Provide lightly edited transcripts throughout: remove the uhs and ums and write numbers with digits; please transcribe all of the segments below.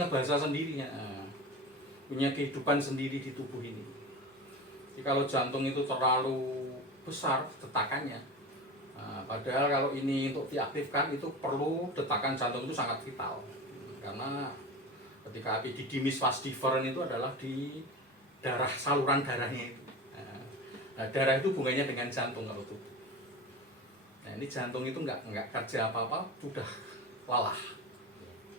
punya bahasa sendiri ya. Punya kehidupan sendiri di tubuh ini. Jadi kalau jantung itu terlalu besar detakannya, padahal kalau ini untuk diaktifkan itu perlu detakan jantung itu sangat vital. Karena ketika epididymis vas deferens itu adalah di darah, saluran darahnya itu. Nah, darah itu hubungannya dengan jantung kalau tubuh. Nah, ini jantung itu nggak kerja apa-apa, sudah lelah.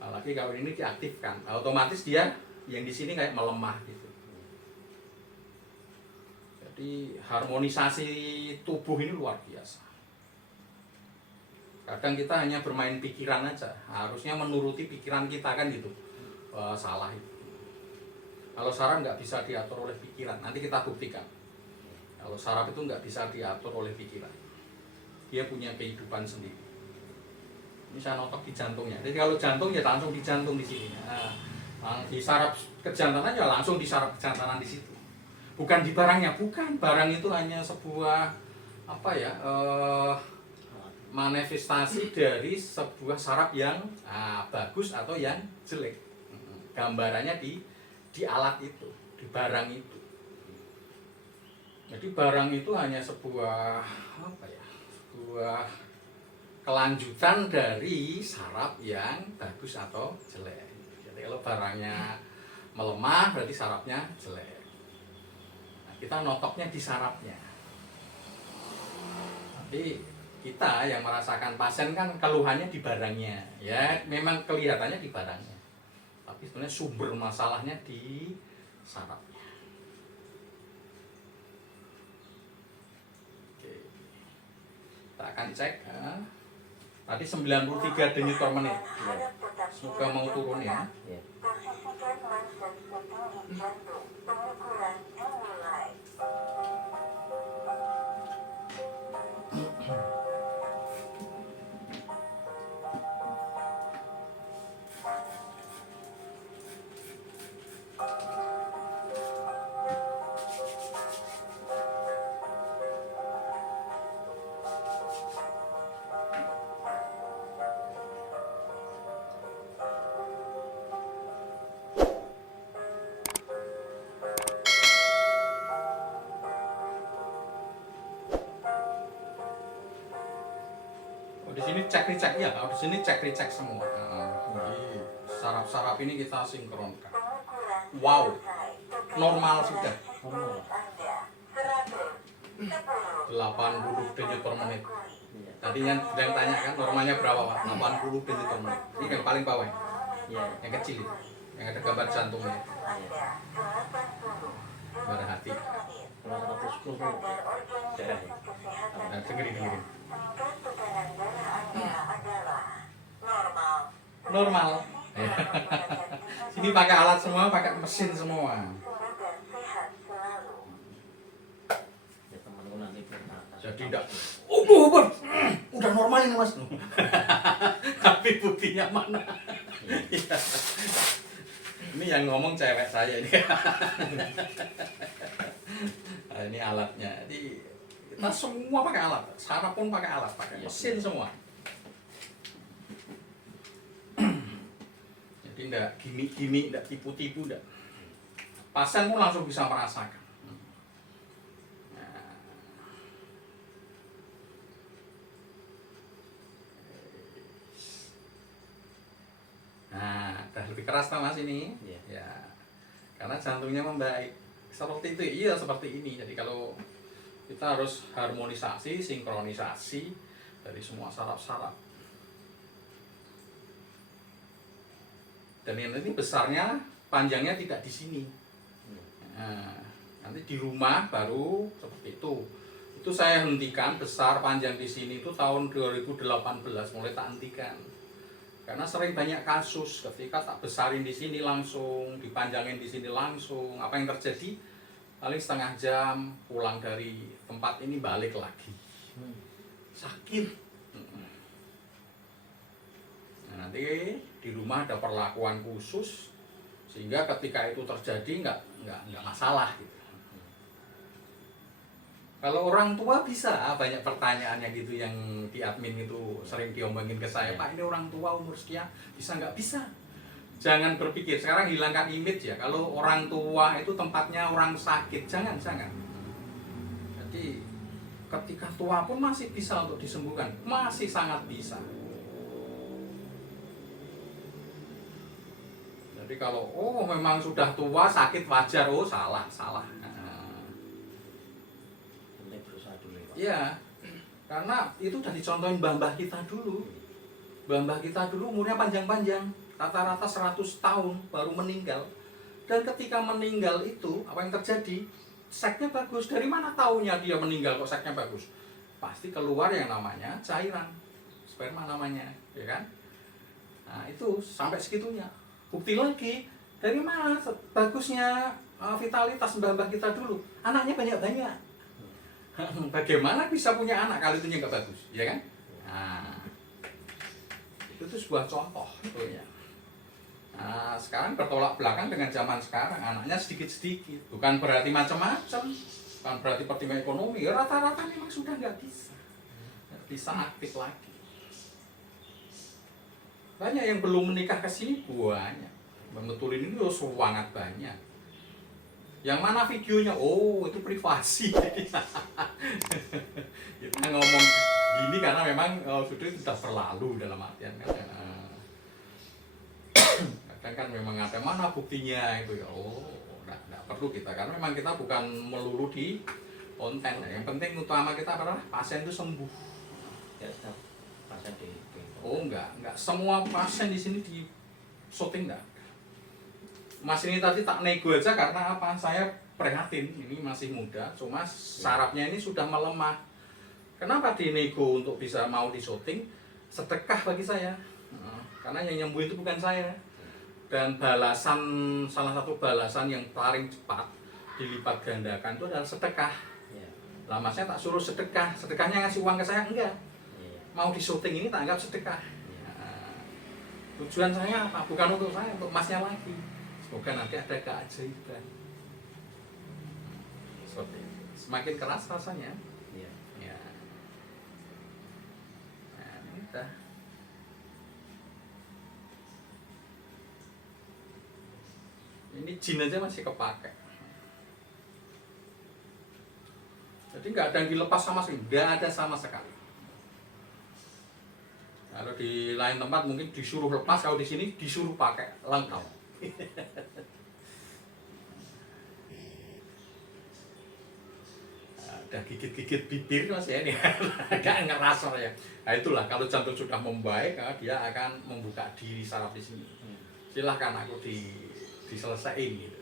Apalagi kalau ini diaktifkan, otomatis dia yang di sini kayak melemah gitu. Jadi harmonisasi tubuh ini luar biasa. Kadang kita hanya bermain pikiran aja, harusnya menuruti pikiran kita kan gitu. Salah itu. Kalau saraf nggak bisa diatur oleh pikiran, nanti kita buktikan. Kalau saraf itu nggak bisa diatur oleh pikiran, dia punya kehidupan sendiri. Ini saya notok di jantungnya. Jadi kalau jantung ya langsung di jantung di sini. Nah, di saraf kejantanan ya langsung di saraf kejantanan di situ. Bukan di barangnya, bukan. Barang itu hanya sebuah manifestasi dari sebuah saraf yang bagus atau yang jelek. Gambarannya di alat itu, di barang itu. Jadi barang itu hanya sebuah sebuah kelanjutan dari saraf yang bagus atau jelek. Jadi kalau barangnya melemah berarti sarafnya jelek. Nah, kita notoknya di sarafnya. Tapi kita yang merasakan pasien kan keluhannya di barangnya. Ya memang kelihatannya di barangnya. Tapi sebenarnya sumber masalahnya di sarafnya. Oke. Kita akan cek. Tadi 93 denyut per menit. Semoga mau turun ya. Posisikan manset setinggi jantung. Pengukuran dimulai. Di sini cek recek ya, di sini cek recek semua. Jadi saraf-saraf ini kita sinkronkan. Wow, normal sudah. 80 denyut per menit. Tadi yang tanya kan normalnya berapa Pak? 80 denyut per menit. Ini yang paling bawah. Ya, yang kecil itu. Yang ada gambar jantungnya. Gambar hati. Nah, dengerin. Normal. Sini pakai alat semua, pakai mesin semua. Jadi enggak. Udah normal ini Mas. Tapi buktinya mana? Ini yang ngomong cewek saya ini. Nah, ini alatnya. Jadi kita semua pakai alat. Saraf pun pakai alat, pakai mesin semua. Jadi enggak gimmick, enggak tipu-tipu, enggak. Pasien pun langsung bisa merasakan. Nah, udah lebih keras Mas ini. Ya. Karena jantungnya membaik. Seperti itu, iya seperti ini. Jadi kalau kita harus harmonisasi, sinkronisasi dari semua saraf-saraf. Dan yang ini besarnya, panjangnya tidak di sini. Nah, nanti di rumah baru seperti itu. Itu saya hentikan besar panjang di sini itu tahun 2018 mulai tak hentikan. Karena sering banyak kasus ketika tak besarin di sini langsung, dipanjangin di sini langsung, apa yang terjadi? Paling setengah jam pulang dari tempat ini balik lagi. Sakit. Nah, nanti di rumah ada perlakuan khusus sehingga ketika itu terjadi nggak masalah gitu. Kalau orang tua bisa banyak pertanyaannya gitu yang di admin itu sering diomongin ke saya, Pak ini orang tua umur sekian bisa nggak bisa? Jangan berpikir sekarang hilangkan image ya. Kalau orang tua itu tempatnya orang sakit, jangan. Jadi ketika tua pun masih bisa untuk disembuhkan, masih sangat bisa. Jadi kalau memang sudah tua sakit wajar, salah. Penting berusaha dulu ya, Pak. Iya, karena itu udah dicontohin mbah-mbah kita dulu. Mbah-mbah kita dulu umurnya panjang-panjang, rata-rata 100 tahun baru meninggal. Dan ketika meninggal itu, apa yang terjadi? Seksnya bagus. Dari mana taunya dia meninggal kok seksnya bagus? Pasti keluar yang namanya cairan, sperma namanya, ya kan? Nah itu sampai segitunya. Bukti lagi, dari mana bagusnya vitalitas mbah-mbah kita dulu? Anaknya banyak-banyak. Bagaimana bisa punya anak kalau itu nggak bagus, ya kan? Nah, itu sebuah contoh itu ya. Nah, sekarang bertolak belakang dengan zaman sekarang, anaknya sedikit-sedikit. Bukan berarti macam-macam, bukan berarti pertimbangan ekonomi. Rata-rata memang sudah nggak bisa aktif lagi. Banyak yang belum menikah ke sini, banyak. Membetulin ini sangat banyak. Yang mana videonya? Itu privasi. Kita ngomong gini karena memang sudah berlalu dalam artian kan. Kadang kan memang ada mana buktinya itu ya. Nggak perlu kita karena memang kita bukan melulu di konten. Yang penting utama kita adalah pasien itu sembuh. Ya, setiap pasien di Enggak semua pasien di sini di syuting enggak. Mas ini tadi tak nego aja karena apa? Saya prihatin, ini masih muda, cuma sarafnya ini sudah melemah. Kenapa dinego untuk bisa mau di syuting? Sedekah bagi saya. Karena yang nyembuh itu bukan saya. Dan salah satu balasan yang paling cepat dilipat gandakan itu adalah sedekah. ya. Lah masnya tak suruh sedekah, sedekahnya ngasih uang ke saya enggak. Mau di syuting ini tak anggap sedekah. Tujuan saya apa? Bukan untuk saya, untuk masnya lagi. Semoga nanti ada keajaiban. Seperti itu. Semakin keras rasanya. Iya. Ya. Nah, ini udah. Ini jin aja masih kepake. Jadi nggak ada yang dilepas sama sekali, nggak ada sama sekali. Kalau di lain tempat mungkin disuruh lepas, kalau di sini disuruh pakai lengkap. Ada gigit-gigit bibir masih ini, agak ngerasa ya. Nah itulah kalau jantung sudah membaik, dia akan membuka diri saraf di sini. Silahkan aku diselesaikan gitu.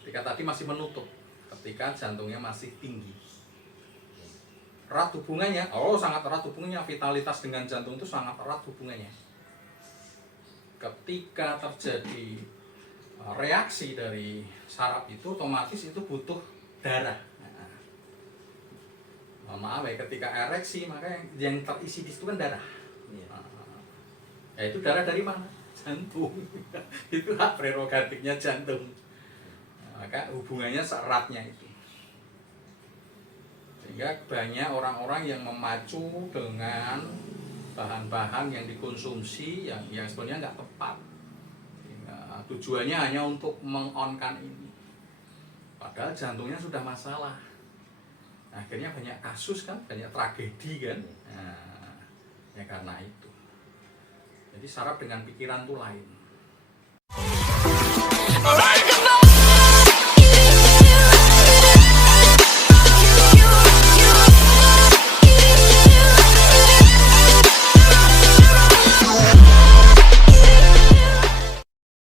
Ketika tadi masih menutup, ketika jantungnya masih tinggi. Erat hubungannya, sangat erat hubungannya, vitalitas dengan jantung itu sangat erat hubungannya. Ketika terjadi reaksi dari saraf itu, otomatis itu butuh darah. Maaf ya, ketika ereksi maka yang terisi di situ kan darah. Itu darah dari mana? Jantung. Itu hak prerogatifnya jantung. Maka hubungannya seeratnya itu. Sehingga banyak orang-orang yang memacu dengan bahan-bahan yang dikonsumsi yang sebenarnya nggak tepat. Tujuannya hanya untuk mengonkan ini. Padahal jantungnya sudah masalah. Akhirnya banyak kasus kan, banyak tragedi kan. Nah, ya karena itu. Jadi saraf dengan pikiran itu lain.